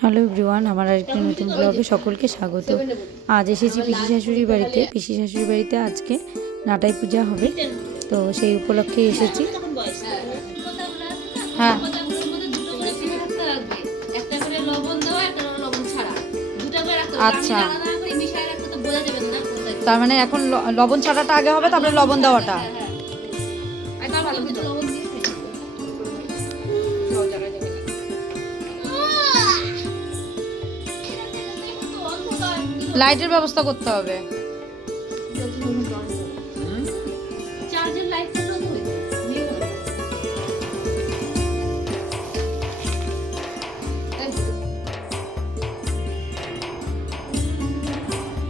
Hello everyone, আমার আরেকটি নতুন ব্লগে সকলকে স্বাগত। আজ এসেছি পিসি শাশুড়ির বাড়িতে। পিসি শাশুড়ির বাড়িতে আজকে নাটাই পূজা হবে। তো সেই উপলক্ষে এসেছি। হ্যাঁ। আচ্ছা। তার মানে এখন লবণ ছাড়াটা আগে হবে, তারপরে লবণ দেওয়াটা। লাইটের ব্যবস্থা করতে হবে।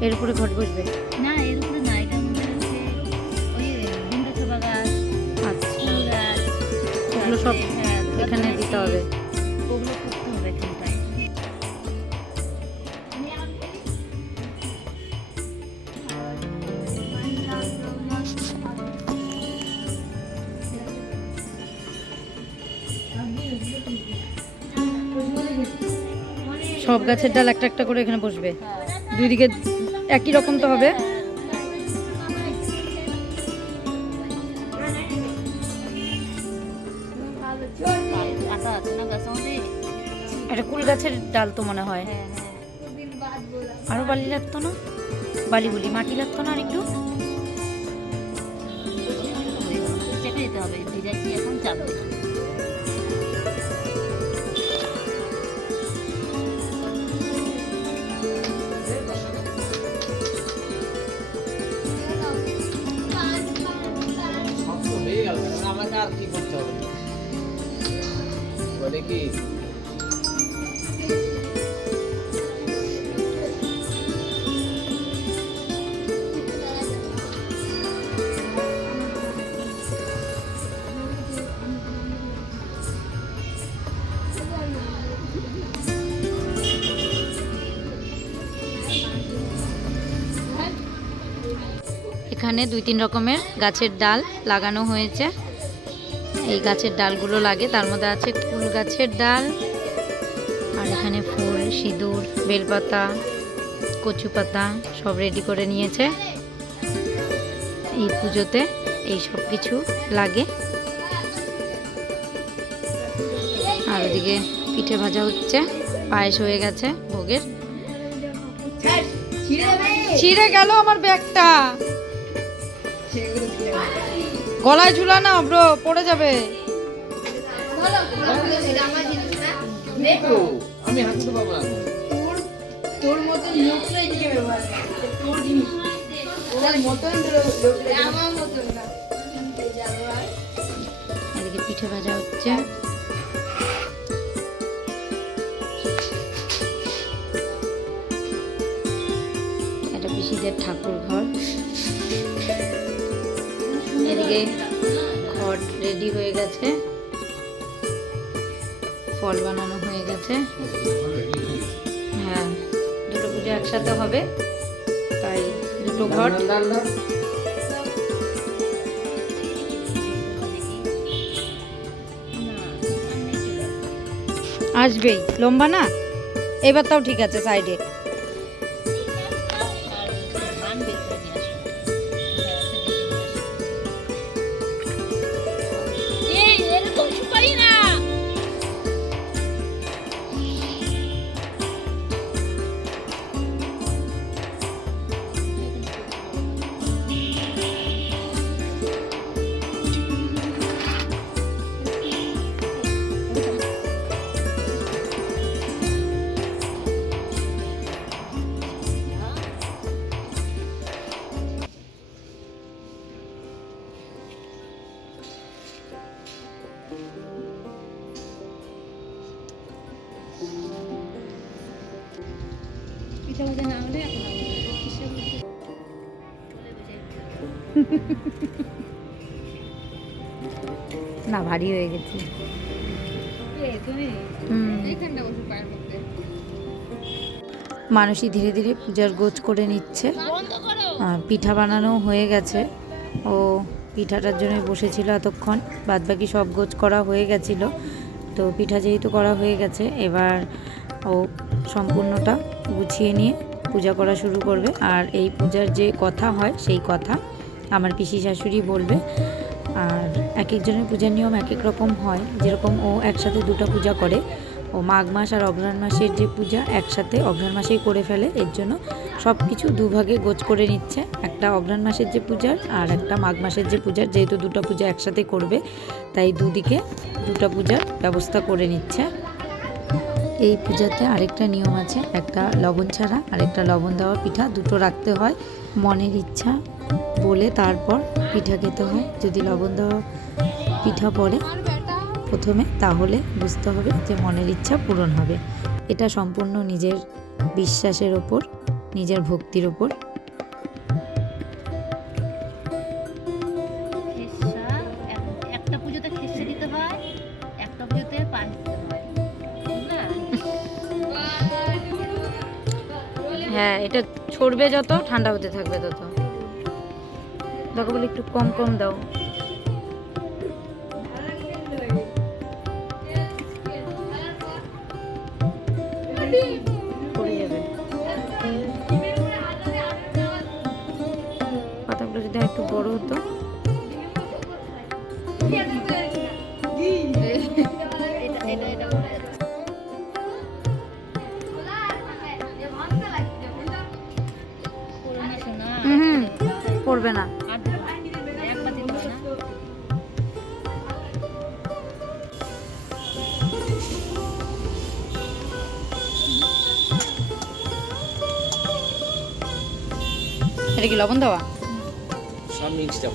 এর উপরে ঘট বসবে। না এর উপরে না এটার মধ্যে হচ্ছে ওই বিন্দু ছোবা গাছ আচ্ছা। ওগুলো সব হ্যাঁ, এখানে দিতে হবে। সব গাছের ডাল একটা একটা করে এখানে বসবে। দুই দিকে একই রকম তো হবে। এটা কুল গাছের ডাল তো মনে হয়। আরও বালি লাগতো না? বালি বলি, মাটি লাগতো না আর একটু? চেপে দিতে হবে, ভিজাচ্ছি এখন, চাপবে আর কি করতে হবে? বলে কি? এখানে দুই তিন রকমের গাছের ডাল লাগানো হয়েছে। এই গাছের ডালগুলো লাগে। তার মধ্যে আছে কুল গাছের ডাল। আর এখানে ফুল সিঁদুর বেলপাতা কচু পাতা সব রেডি করে নিয়েছে। এই পুজোতে এই সব কিছু লাগে। আর ওদিকে পিঠে ভাজা হচ্ছে। পায়েস হয়ে গেছে ভোগের। ছিঁড়ে গেল আমার ব্যাগটা। গলায় ঝুলা না ব্রো পড়ে যাবে। আমি হাঁটতে পাবো না। তোর মতন লোকরা এদিকে ব্যবহার তোর জিনিস। ওর মতন আমার মতন না এদিকে পিঠে ভাজা হচ্ছে। এটা পিসিদের ঠাকুর এদিকে খড় রেডি হয়ে গেছে। ফল বানানো হয়ে গেছে। হ্যাঁ দুটো পুজো একসাথে হবে, তাই দুটো ঘট। আসবেই, লম্বা না? এবার তাও ঠিক আছে সাইডে না ভারী হয়ে গেছে। মানুষই ধীরে ধীরে পূজার গোছ করে নিচ্ছে। পিঠা বানানো হয়ে গেছে। ও পিঠাটার জন্য বসেছিল এতক্ষণ। বাদবাকি সব গোছ করা হয়ে গেছিল। তো পিঠা যেহেতু করা হয়ে গেছে এবার ও সম্পূর্ণটা গুছিয়ে নিয়ে পূজা করা শুরু করবে। আর এই পূজার যে কথা হয় সেই কথা আমার পিসি শাশুড়ি বলবে। আর এক একজনের পূজার নিয়ম এক এক রকম হয়। যেরকম ও একসাথে দুটো পূজা করে, ও মাঘ মাস আর অঘ্রাণ মাসের যে পূজা একসাথে অঘ্রাণ মাসেই করে ফেলে, এর জন্য সব কিছু দুভাগে গোছ করে নিচ্ছে। একটা অঘ্রাণ মাসের যে পূজার আর একটা মাঘ মাসের যে পূজার, যেহেতু দুটো পূজা একসাথে করবে, তাই দুদিকে দুটো পূজার ব্যবস্থা করে নিচ্ছে। এই পূজাতে আরেকটা নিয়ম আছে, একটা লবণ ছাড়া আর একটা লবণ দেওয়া পিঠা দুটো রাখতে হয়। মনের ইচ্ছা বলে তারপর পিঠা খেতে হয়। যদি লবণ দেওয়া পিঠা পড়ে প্রথমে তাহলে বুঝতে হবে যে মনের ইচ্ছা পূরণ হবে। এটা সম্পূর্ণ নিজের বিশ্বাসের ওপর নিজের ভক্তির ওপর। হয় হয়? হ্যাঁ এটা ছড়বে যত, ঠান্ডা হতে থাকবে তত। দেখো বলি একটু কম কম দাও। পাতাগুলো যদি একটু বড় হতো। পড়বে না। দেবো এটা কি লবণ দেওয়া? সব মিক্স যাব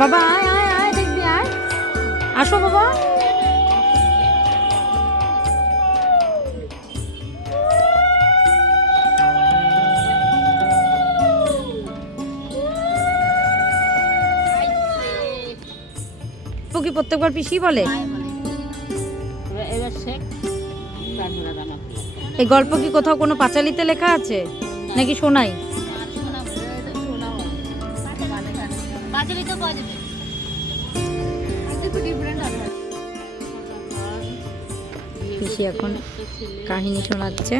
বাবা, আয় আয় আয়, দেখবি, আয়। আসো বাবা। প্রত্যেকবার পিসি বলে? এই গল্প কি কোথাও কোনো পাঁচালিতে লেখা আছে? নাকি শোনাই? পাওয়া যাবে পিসি এখন কাহিনী শোনাচ্ছে।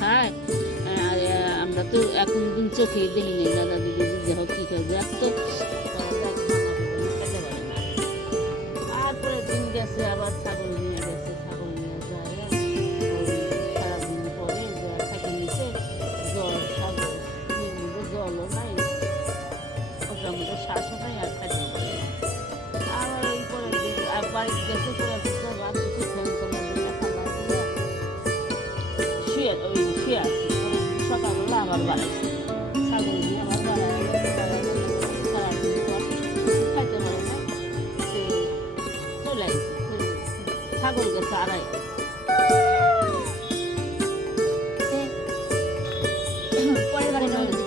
খায়, আর আমরা তো এখন দিন চোখেই দেখি নেই, দাদা দিদি দেখো কী খাই দেখ তো। না তারপরে দিন গেছে ছাগল গেছে আড়াই। পরের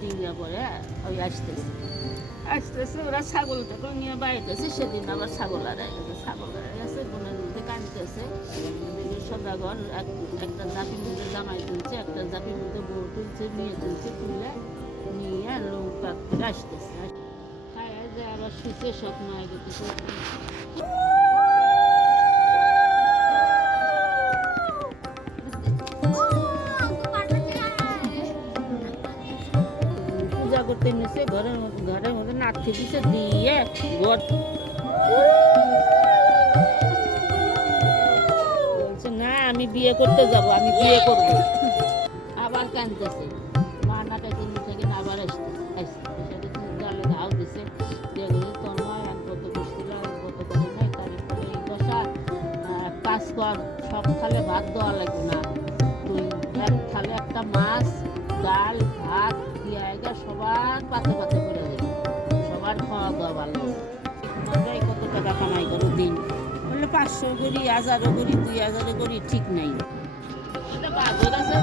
ডিঙ্গিয়া পরে ওই আসতেছে। আসতেছে, ওরা ছাগলটাকে নিয়ে বাইরেছে, সেদিন আবার ছাগল আড়াই গেছে, ছাগল আড়াই গেছে বোনের মধ্যে কাঁদতেছে। সদাগর এক- একটা জাপির মধ্যে জামাই তুলছে, একটা জাপির মধ্যে বউ তুলছে, মেয়ে তুলছে, তুলে নিয়ে করে আসতেছে। খায় যে আবার শুতে স্বপ্ন হয়ে ঘরের মধ্যে নাচতে দিছে, দিয়ে ঘর বলছে, না, আমি বিয়ে করতে যাব, আমি বিয়ে করব। আবার কানতেছে মা নাটা কিনে থেকে আবার গালে ঘাও দিছে। সব খালে ভাত দেওয়া লাগবে না। তুই এক থালে একটা মাছ, ডাল, ভাত সবার পাতে পাতে করে দেবে সবার খাওয়া দাওয়া ভালো। তোমরাই কত টাকা কামাই করো দিন? বললে পাঁচশো করি, হাজারও করি, দুই হাজারও করি, ঠিক নাই। এটা বাজার গেছে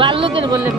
বাল্যকের বললে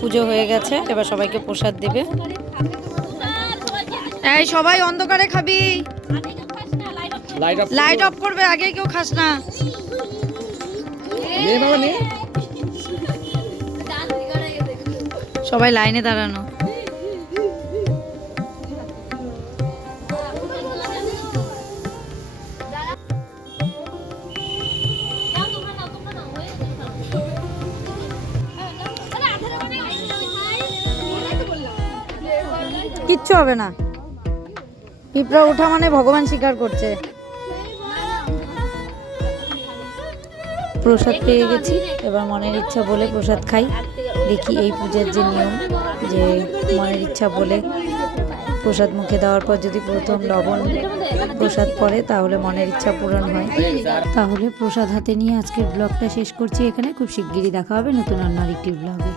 পুজো হয়ে গেছে এবার সবাইকে প্রসাদ দেবে। এই সবাই অন্ধকারে খাবি। লাইট অফ লাইট অফ করবে আগে কেউ খাস না। নে বাবা নে। সবাই লাইনে দাঁড়ানো। কিচ্ছু হবে না। পিঁপড়া ওঠা মানে ভগবান স্বীকার করছে। প্রসাদ পেয়ে গেছি, এবার মনের ইচ্ছা বলে প্রসাদ খাই। দেখি এই পূজার যে নিয়ম, যে মনের ইচ্ছা বলে প্রসাদ মুখে দেওয়ার পর যদি প্রথম লবণ প্রসাদ পড়ে, তাহলে মনের ইচ্ছা পূরণ হয়। তাহলে প্রসাদ হাতে নিয়ে আজকের ব্লগটা শেষ করছি এখানে। খুব শিগগিরই দেখা হবে নতুন অন্য আরেকটি ব্লগে।